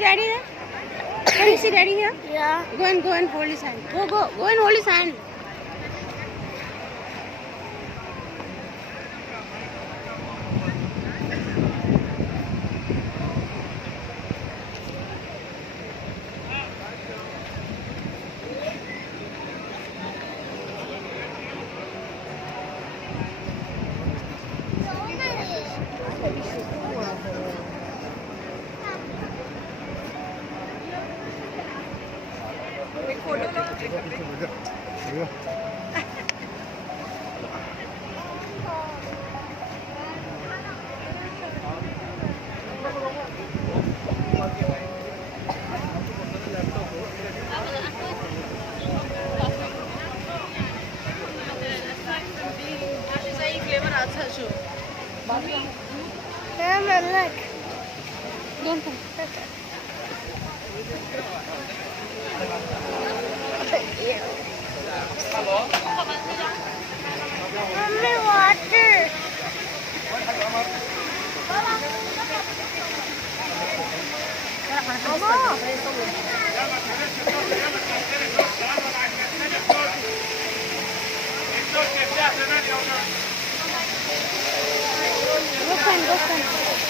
daddy there? Can you see daddy here? Yeah. Go and hold his hand. Go and hold his hand. Look. Don't come. Mommy, water.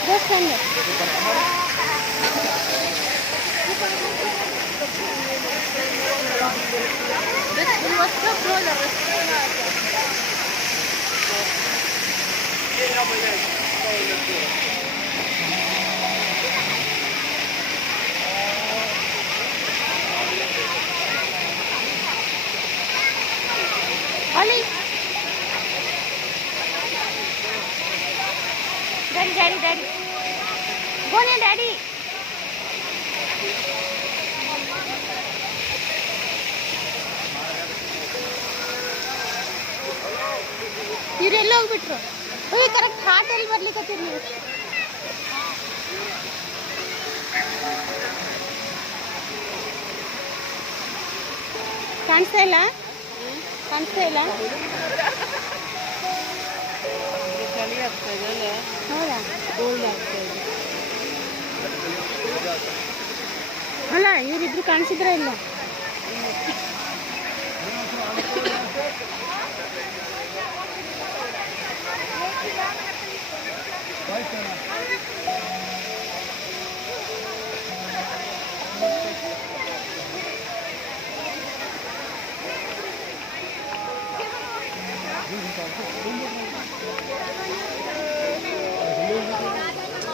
Go stand there. Ollie. Daddy. Go near daddy. ಇವ್ರು ಎಲ್ಲಿ ಹೋಗ್ಬಿಟ್ರು? ಓಯ್ correct heart ಎಲ್ಲಿ ಬರ್ಲಿಕ್ಕತ್ತೀರಿ ನೀವು? ಕಾಣಿಸ್ತಾ ಇಲ್ಲ? ಹೌದಾ? ಅಲ್ಲ ಇವರಿಬ್ರು ಕಾಣಿಸಿದ್ರ ಇಲ್ಲ?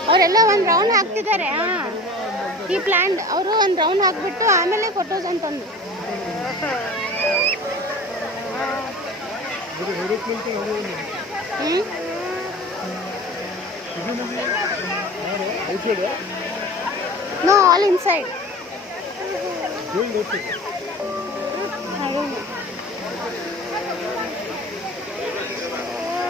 ಅವರೆಲ್ಲ ಒಂದು ರೌಂಡ್ ಹಾಕ್ತಿದ್ದಾರೆ. ಈ ಪ್ಲಾನ್ ಅವರು ಒಂದು ರೌಂಡ್ ಹಾಕ್ಬಿಟ್ಟು ಆಮೇಲೆ ಫೋಟೋಸ್ ಅಂತಂದು. No, all inside.